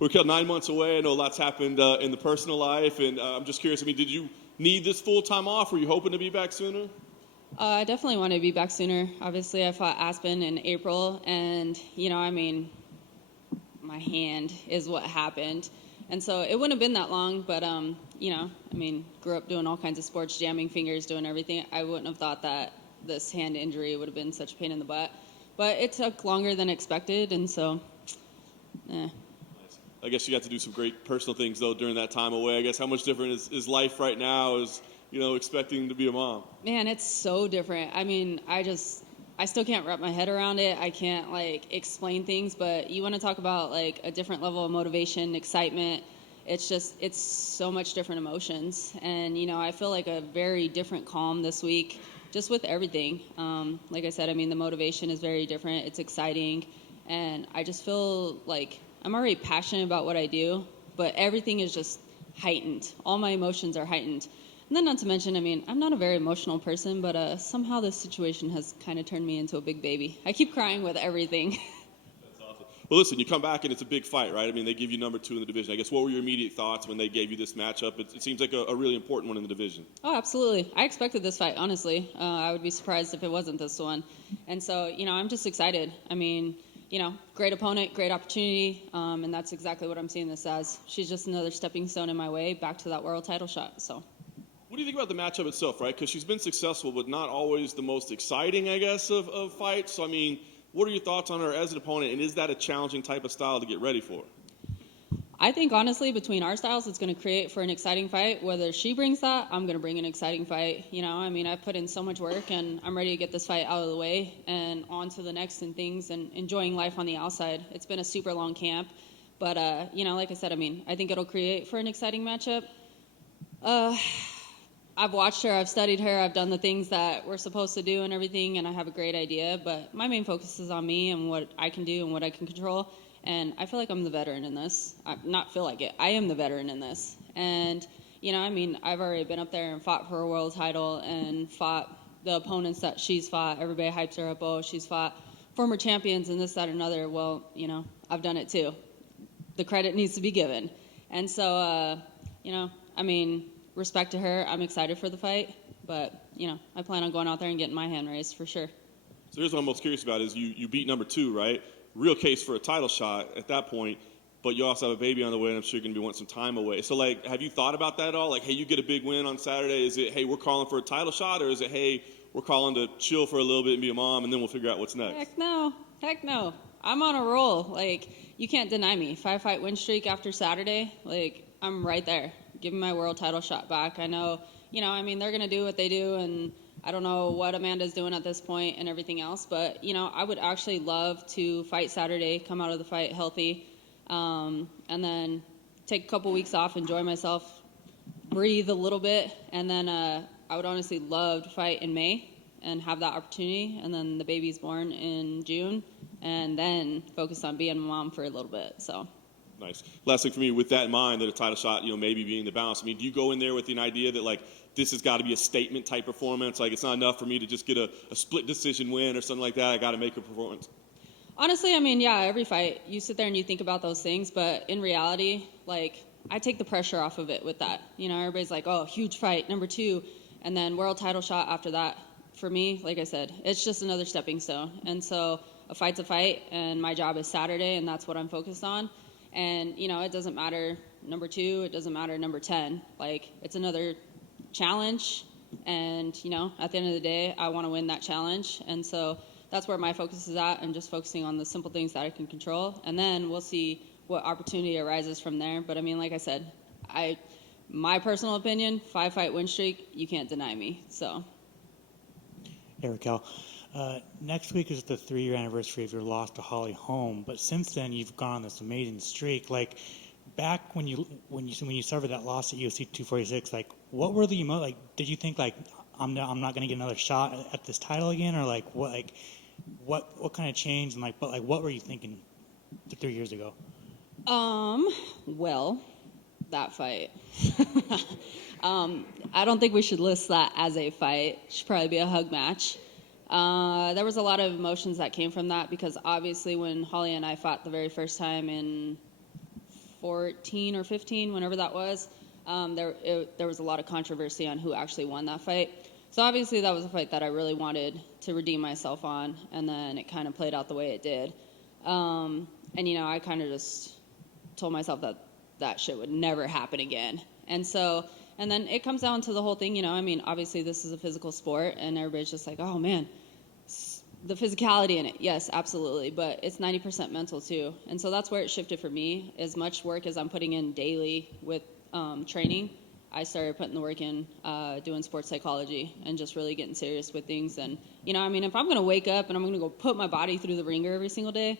Raquel, 9 months away. I know a lot's happened in the personal life, and I'm just curious. I mean, did you need this full time off? Were you hoping to be back sooner? I definitely want to be back sooner. Obviously, I fought Aspen in April, and, my hand is what happened. And so it wouldn't have been that long, but, grew up doing all kinds of sports, jamming fingers, doing everything. I wouldn't have thought that this hand injury would have been such a pain in the butt. But it took longer than expected, and so, I guess you got to do some great personal things, though, during that time away. I guess how much different is life right now as, expecting to be a mom? Man, it's so different. I mean, I still can't wrap my head around it. I can't, explain things, but you want to talk about, a different level of motivation, excitement. It's so much different emotions. And, I feel like a very different calm this week, just with everything. Like I said, the motivation is very different. It's exciting. And I just feel like I'm already passionate about what I do, but everything is just heightened. All my emotions are heightened. And then not to mention, I'm not a very emotional person, but somehow this situation has kind of turned me into a big baby. I keep crying with everything. That's awesome. Well, listen, you come back and it's a big fight, right? They give you number 2 in the division. I guess what were your immediate thoughts when they gave you this matchup? It seems like a really important one in the division. Oh, absolutely. I expected this fight, honestly. I would be surprised if it wasn't this one. And so, I'm just excited. Great opponent, great opportunity, and that's exactly what I'm seeing this as. She's just another stepping stone in my way back to that world title shot. So, what do you think about the matchup itself, right? Because she's been successful, but not always the most exciting, I guess, of fights. So, what are your thoughts on her as an opponent, and is that a challenging type of style to get ready for? I think, honestly, between our styles, it's going to create for an exciting fight. Whether she brings that, I'm going to bring an exciting fight. I've put in so much work, and I'm ready to get this fight out of the way and on to the next and things and enjoying life on the outside. It's been a super long camp. But, like I said, I think it'll create for an exciting matchup. I've watched her, I've studied her, I've done the things that we're supposed to do and everything, and I have a great idea. But my main focus is on me and what I can do and what I can control. And I feel like I'm the veteran in this. Not feel like it. I am the veteran in this. And, I've already been up there and fought for a world title and fought the opponents that she's fought. Everybody hypes her up. Oh, she's fought former champions and this, that, and another. Well, I've done it too. The credit needs to be given. And so, respect to her. I'm excited for the fight. But, I plan on going out there and getting my hand raised for sure. So here's what I'm most curious about is you beat number 2, right? Real case for a title shot at that point, but you also have a baby on the way, and I'm sure you're going to be wanting some time away. So, have you thought about that at all? Hey, you get a big win on Saturday. Is it, hey, we're calling for a title shot, or is it, hey, we're calling to chill for a little bit and be a mom, and then we'll figure out what's next? Heck no. I'm on a roll. You can't deny me. 5-fight win streak after Saturday. I'm right there. Give me my world title shot back. I know, they're going to do what they do, and I don't know what Amanda's doing at this point and everything else, but, I would actually love to fight Saturday, come out of the fight healthy, and then take a couple weeks off, enjoy myself, breathe a little bit, and then I would honestly love to fight in May and have that opportunity, and then the baby's born in June, and then focus on being a mom for a little bit, so. Nice. Last thing for me, with that in mind, that a title shot, maybe being the balance. Do you go in there with an idea that, this has got to be a statement type performance? It's not enough for me to just get a split decision win or something like that. I got to make a performance. Honestly, every fight, you sit there and you think about those things, but in reality, I take the pressure off of it with that. Everybody's like, oh, huge fight, number 2, and then world title shot after that. For me, like I said, it's just another stepping stone. And so a fight's a fight, and my job is Saturday, and that's what I'm focused on. And, it doesn't matter number 2, it doesn't matter number 10. It's another challenge, and, at the end of the day, I want to win that challenge. And so that's where my focus is at, and just focusing on the simple things that I can control. And then we'll see what opportunity arises from there. But, like I said, my personal opinion, 5-fight win streak, you can't deny me. So. Hey, Raquel. Next week is the 3-year anniversary of your loss to Holly Holm, but since then you've gone on this amazing streak. Back when you suffered that loss at UFC 246, what were the did you think I'm not going to get another shot at this title again, or what kind of changed, and what were you thinking 3 years ago? Well, that fight. I don't think we should list that as a fight. It should probably be a hug match. There was a lot of emotions that came from that, because obviously when Holly and I fought the very first time in 2014 or 15, whenever that was, there was a lot of controversy on who actually won that fight. So obviously that was a fight that I really wanted to redeem myself on, and then it kind of played out the way it did. And, you know, I kind of just told myself that that shit would never happen again. And so, and then it comes down to the whole thing, you know, I mean, obviously this is a physical sport, and everybody's just like, oh man, the physicality in it, yes, absolutely, but it's 90% mental too. And so that's where it shifted for me. As much work as I'm putting in daily with training, I started putting the work in doing sports psychology and just really getting serious with things. And, you know, I mean, if I'm going to wake up and I'm going to go put my body through the ringer every single day,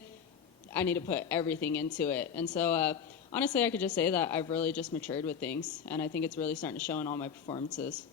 I need to put everything into it. And so, honestly, I could just say that I've really just matured with things, and I think it's really starting to show in all my performances.